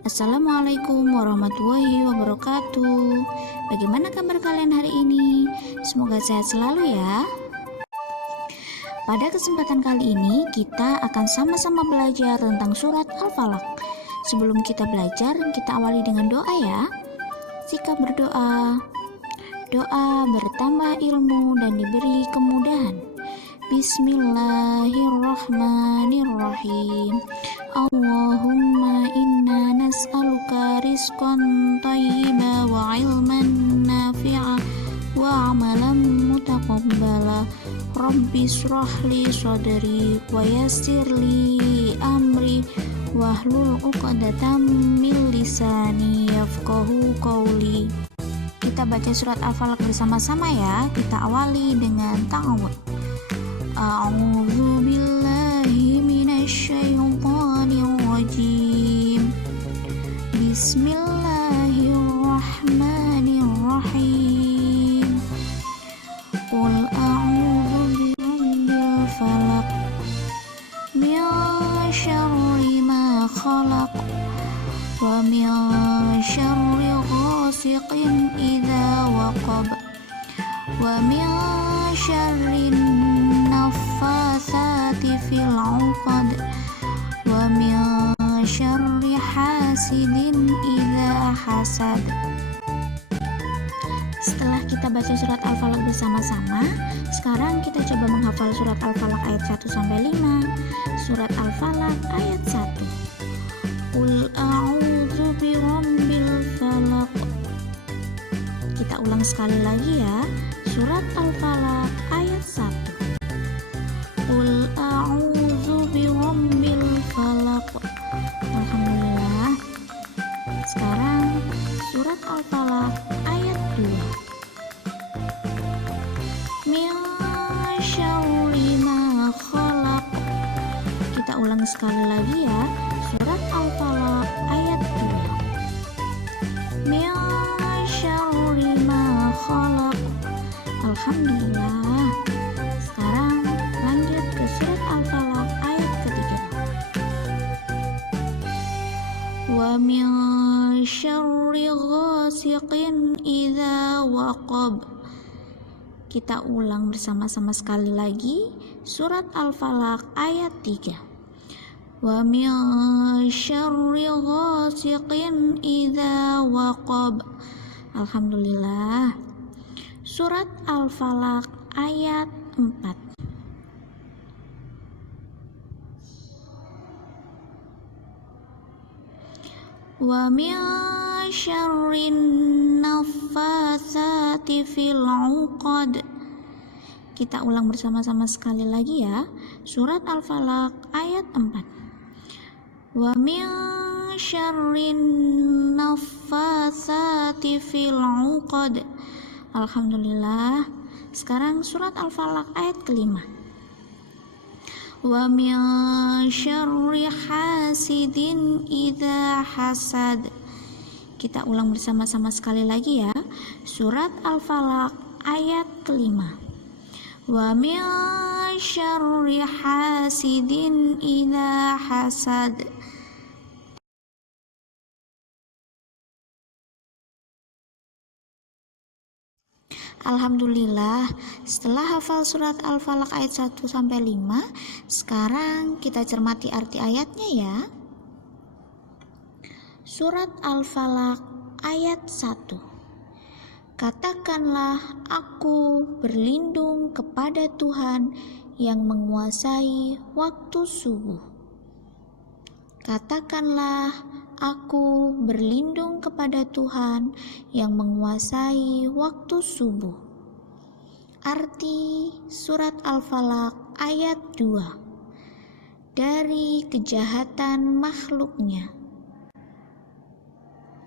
Assalamualaikum warahmatullahi wabarakatuh. Bagaimana kabar kalian hari ini? Semoga sehat selalu ya. Pada kesempatan kali ini kita akan sama-sama belajar tentang surat Al-Falaq. Sebelum kita belajar, kita awali dengan doa ya. Sikap berdoa. Doa bertambah ilmu dan diberi kemudahan. Bismillahirrahmanirrahim. Allahumma inna nas'aluka rizqan thayyiba wa ilman nafi'a wa amalan mutaqabbala. Rabbi shrah li sadri wa yassir li amri wahlul 'uqdatam min lisani yafqahu qawli. Kita baca surat Al-Falaq bersama-sama ya. Kita awali dengan ta'awudz. A'udzu billahi minasyaitonir rajim. Bismillahirrahmanirrahim. Qul a'udzu birabbil falaq min syarri ma khalaq wa min syarri ghasiqin idza waqab wa min syarri nafatsati fil 'uqad wa min syarri hasidin idza hasad. Setelah kita baca surat Al-Falaq bersama-sama, sekarang kita coba menghafal surat Al-Falaq ayat 1 sampai 5. Surat Al-Falaq ayat 1. Qul a'udzu birabbil falaq. Kita ulang sekali lagi ya. Surat Al-Falaq ayat 1. Qul a'udzu birabbil falaq. Alhamdulillah. Sekarang surat Al-Falaq ayat 2. Min syarri ma khalaq. Kita ulang sekali lagi ya. Surat Al-Falaq ayat 2. Min syarri ma khalaq. Alhamdulillah. Sekarang lanjut ke surat Al-Falaq ayat ketiga. Wa min syarri ghasiqin idza waqab. Kita ulang bersama-sama sekali lagi surat Al-Falaq ayat 3. Wa min syarri ghasiqin idza waqab. Alhamdulillah. Surat Al-Falaq ayat 4. Wa min syarrin nafatsati fil 'uqad. Kita ulang bersama-sama sekali lagi ya. Surat Al-Falaq ayat 4. Wa min syarrin nafatsati fil 'uqad. Alhamdulillah. Sekarang surat Al-Falaq ayat kelima. Wa min syarri hasidin idza hasad. Kita ulang bersama-sama sekali lagi ya. Surat Al-Falaq ayat kelima. Wa min syarri hasidin idza hasad. Alhamdulillah, setelah hafal surat Al-Falaq ayat 1 sampai 5, sekarang kita cermati arti ayatnya ya. Surat Al-Falaq ayat 1. Katakanlah aku berlindung kepada Tuhan yang menguasai waktu subuh. Katakanlah aku berlindung kepada Tuhan yang menguasai waktu subuh. Arti surat Al-Falaq ayat 2. Dari kejahatan makhluknya.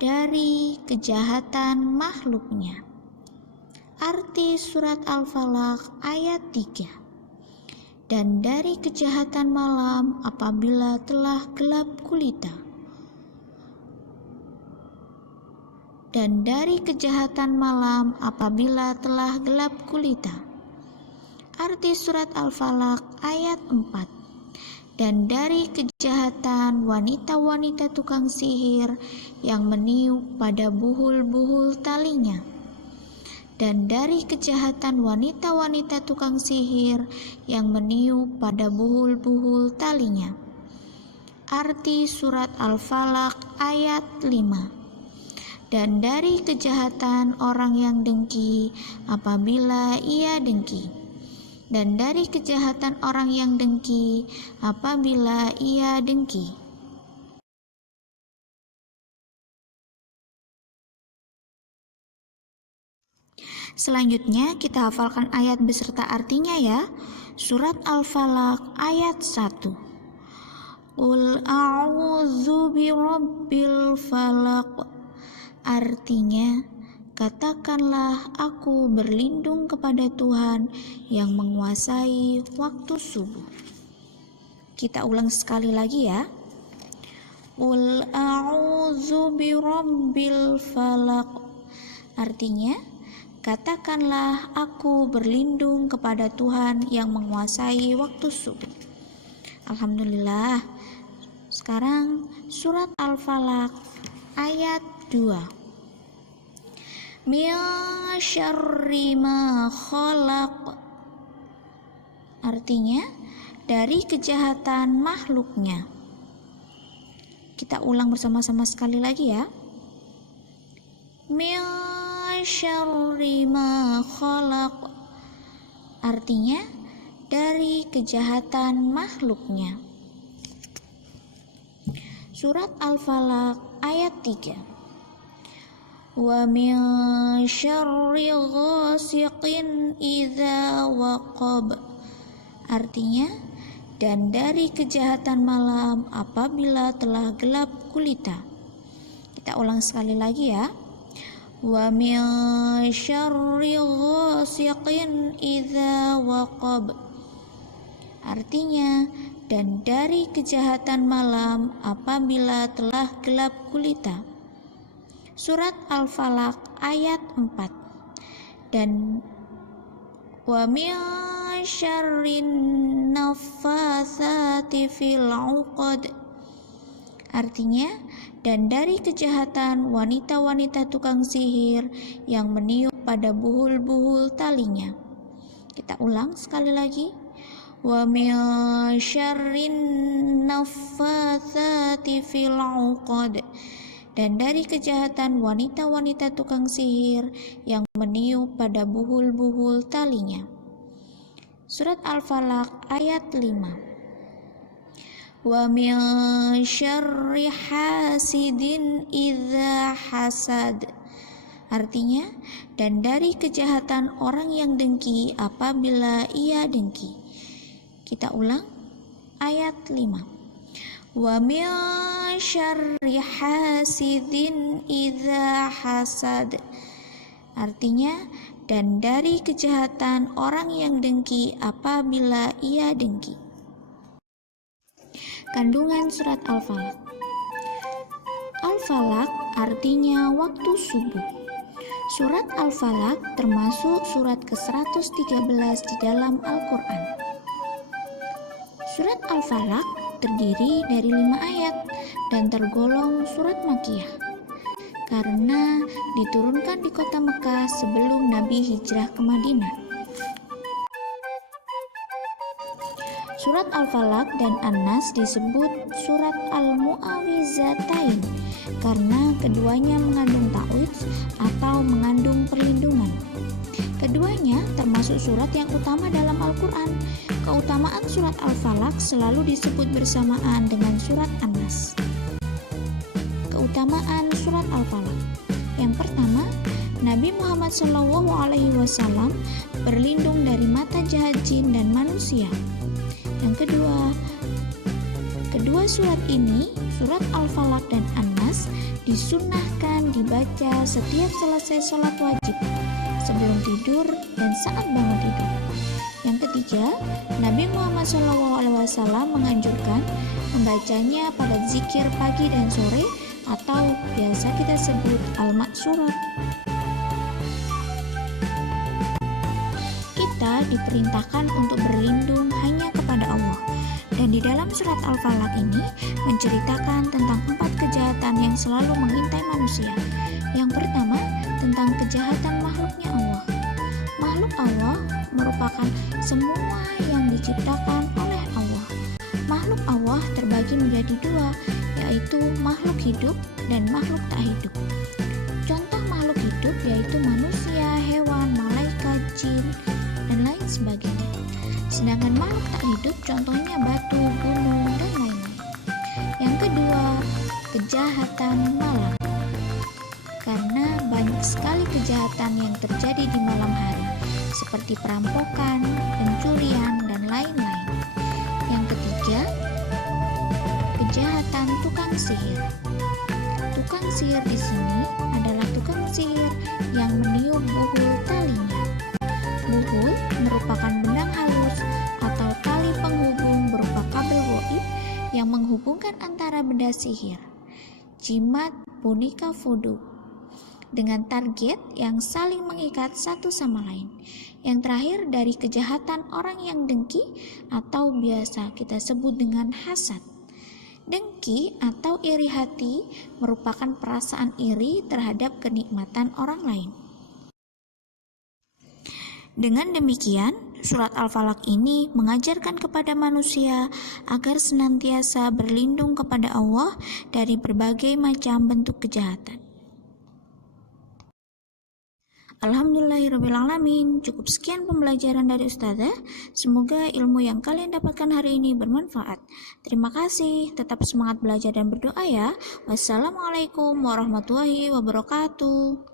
Dari kejahatan makhluknya. Arti surat Al-Falaq ayat 3. Dan dari kejahatan malam apabila telah gelap gulita. Dan dari kejahatan malam apabila telah gelap gulita. Arti surat Al-Falaq ayat 4. dan dari kejahatan wanita-wanita tukang sihir yang meniup pada buhul-buhul talinya, dan dari kejahatan wanita-wanita tukang sihir yang meniup pada buhul-buhul talinya. Arti surat Al-Falaq ayat 5. Dan dari kejahatan orang yang dengki apabila ia dengki. Dan dari kejahatan orang yang dengki apabila ia dengki. Selanjutnya kita hafalkan ayat beserta artinya ya. Surat Al-Falaq ayat 1. Qul a'udzu birabbil falaq. Artinya, katakanlah aku berlindung kepada Tuhan yang menguasai waktu subuh. Kita ulang sekali lagi ya. Qul a'udzu birabbil falaq. Artinya, katakanlah aku berlindung kepada Tuhan yang menguasai waktu subuh. Alhamdulillah. Sekarang surat Al-Falaq ayat 2. Min syarri ma khalaq. Artinya, dari kejahatan makhluknya. Kita ulang bersama-sama sekali lagi ya. Min syarri ma khalaq. Artinya, dari kejahatan makhluknya. Surat Al-Falaq ayat 3. Wa min syarri ghasiqin idza waqab. Artinya, dan dari kejahatan malam apabila telah gelap gulita. Kita ulang sekali lagi ya. Wa min syarri ghasiqin idza waqab. Artinya, dan dari kejahatan malam apabila telah gelap gulita. Surat Al-Falaq ayat 4. Dan wa min syarrin naffatsati fil 'uqad. Artinya, dan dari kejahatan wanita-wanita tukang sihir yang meniup pada buhul-buhul talinya. Kita ulang sekali lagi. Wa min syarrin naffatsati fil 'uqad. Dan dari kejahatan wanita-wanita tukang sihir yang meniup pada buhul-buhul talinya. Surat Al-Falaq ayat 5. Wa min syarri hasidin idza hasad. Artinya, dan dari kejahatan orang yang dengki apabila ia dengki. Kita ulang ayat 5. Wa min syarri hasidin idza hasad. Artinya, dan dari kejahatan orang yang dengki apabila ia dengki. Kandungan surat Al-Falaq. Al-Falaq artinya waktu subuh. Surat Al-Falaq termasuk surat ke-113 di dalam Al-Quran. Surat Al-Falaq terdiri dari 5 ayat dan tergolong surat Makkiyah karena diturunkan di kota Mekah sebelum Nabi hijrah ke Madinah. Surat Al-Falaq dan An-Nas disebut surat Al-Mu'awwizatain karena keduanya mengandung ta'widz atau mengandung perlindungan. Keduanya termasuk surat yang utama dalam Al-Quran. Keutamaan surat Al-Falaq selalu disebut bersamaan dengan surat An-Nas. Keutamaan surat Al-Falaq. Yang pertama, Nabi Muhammad SAW berlindung dari mata jahat jin dan manusia. Yang kedua surat ini, surat Al-Falaq dan An-Nas, disunnahkan dibaca setiap selesai sholat wajib, sebelum tidur dan saat bangun tidur. Yang ketiga, Nabi Muhammad SAW menganjurkan membacanya pada zikir pagi dan sore atau biasa kita sebut al-maksurat. Kita diperintahkan untuk berlindung hanya kepada Allah Dan di dalam surat Al-Falaq ini menceritakan tentang 4 kejahatan yang selalu mengintai manusia. Yang pertama, tentang kejahatan makhluknya Allah. Makhluk Allah merupakan semua yang diciptakan oleh Allah. Makhluk Allah terbagi menjadi 2, yaitu makhluk hidup dan makhluk tak hidup. Contoh makhluk hidup yaitu manusia, hewan, malaikat, jin, dan lain sebagainya. Sedangkan makhluk tak hidup contohnya batu, gunung, dan lain-lain. Yang kedua, kejahatan malam. Karena banyak sekali kejahatan yang terjadi di malam hari, seperti perampokan, pencurian, dan lain-lain. Yang ketiga, kejahatan tukang sihir. Tukang sihir di sini adalah tukang sihir yang meniup buhul talinya. Buhul merupakan benang halus atau tali penghubung berupa kabel gaib yang menghubungkan antara benda sihir, jimat, boneka voodoo, dengan target yang saling mengikat satu sama lain. Yang terakhir, dari kejahatan orang yang dengki atau biasa kita sebut dengan hasad. Dengki atau iri hati merupakan perasaan iri terhadap kenikmatan orang lain. Dengan demikian, surat Al-Falaq ini mengajarkan kepada manusia agar senantiasa berlindung kepada Allah dari berbagai macam bentuk kejahatan. Alhamdulillahirrabbilalamin. Cukup sekian pembelajaran dari Ustazah. Semoga ilmu yang kalian dapatkan hari ini bermanfaat. Terima kasih. Tetap semangat belajar dan berdoa ya. Wassalamualaikum warahmatullahi wabarakatuh.